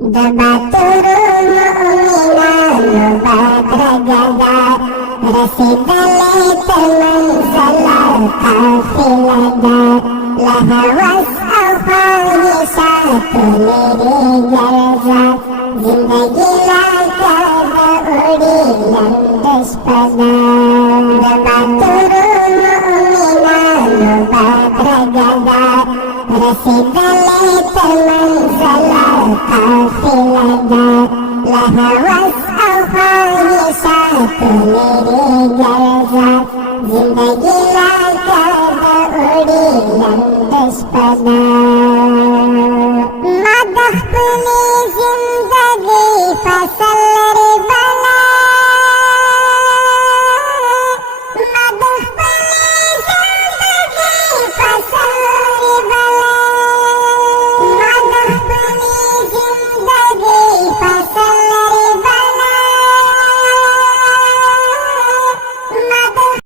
دبعتر المؤمنان بدر رسد ليت المنزل قافلة لها وسع خالصات لرجال زندگی لکد اوڑی لندش پدا دبعتر المؤمنان بدر رسد ليت المنزل قافلة لها وسع خالصات لرجال زندگی لکد اوڑی لندش پدا مدح پلی